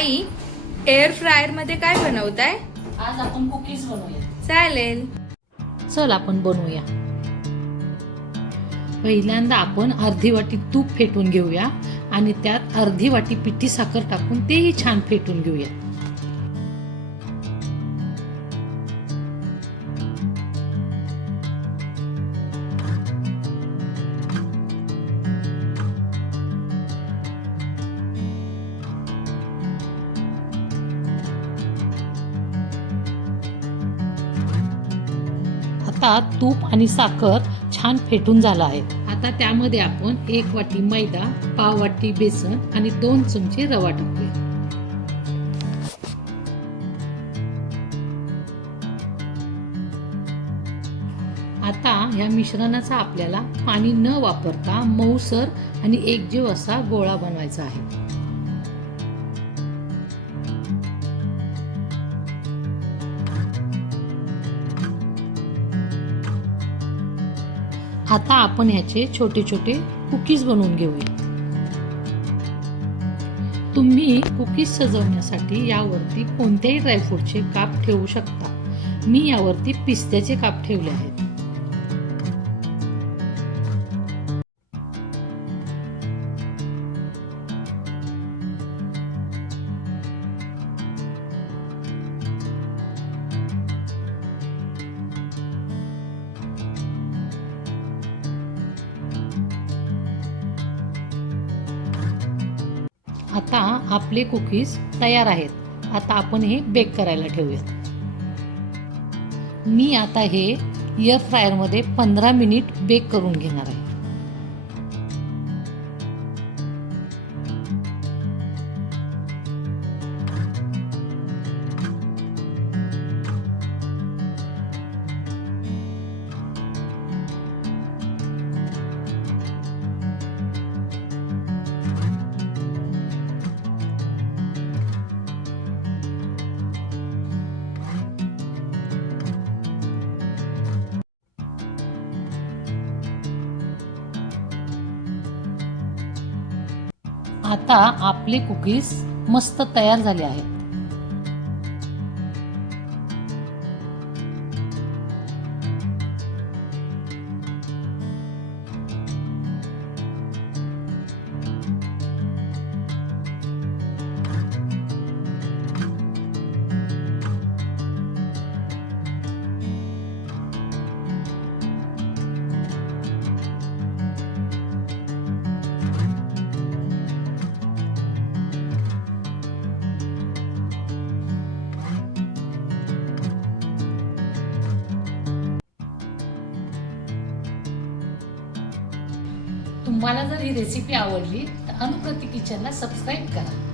आई, air fryer मध्ये काय बनवताय? आज आपण कुकीज बनवूया. चालेल. चल आपण बनवूया. पहिल्यांदा आपण अर्धी वाटी तूप फेटून घेऊया आणि त्यात अर्धी वाटी पिठी साखर टाकून तेही छान फेटून घेऊया. आता तूप आणि साखर छान फेटून झाला आहे. आता त्यामध्ये आपण 1 वाटी मैदा, पाव वाटी बेसन आणि 2 चमचे रवा टाकूया. आता या मिश्रणाचा आपल्याला पाणी न वापरता मऊसर आणि एकजीव असा गोळा बनवायचा आहे. आता आपण ह्याचे छोटे छोटे कुकीज बनवून घेऊया. तुम्ही कुकीज सजवण्यासाठी यावरती कोणत्याही ड्रायफ्रूटचे काप ठेवू शकता. मी यावरती पिस्त्याचे काप ठेवले आहेत. आता आपले कुकीज तयार आहेत. आता आपण हे बेक करायला ठेवूयात. मी आता हे एअर फ्रायर मध्ये 15 मिनिट बेक करून घेणार आहे. आता आपले कुकीज मस्त तयार झाले आहेत. तुम्हाला जर ही रेसिपी आवडली तर अनुकृती किचनला सबस्क्राईब करा.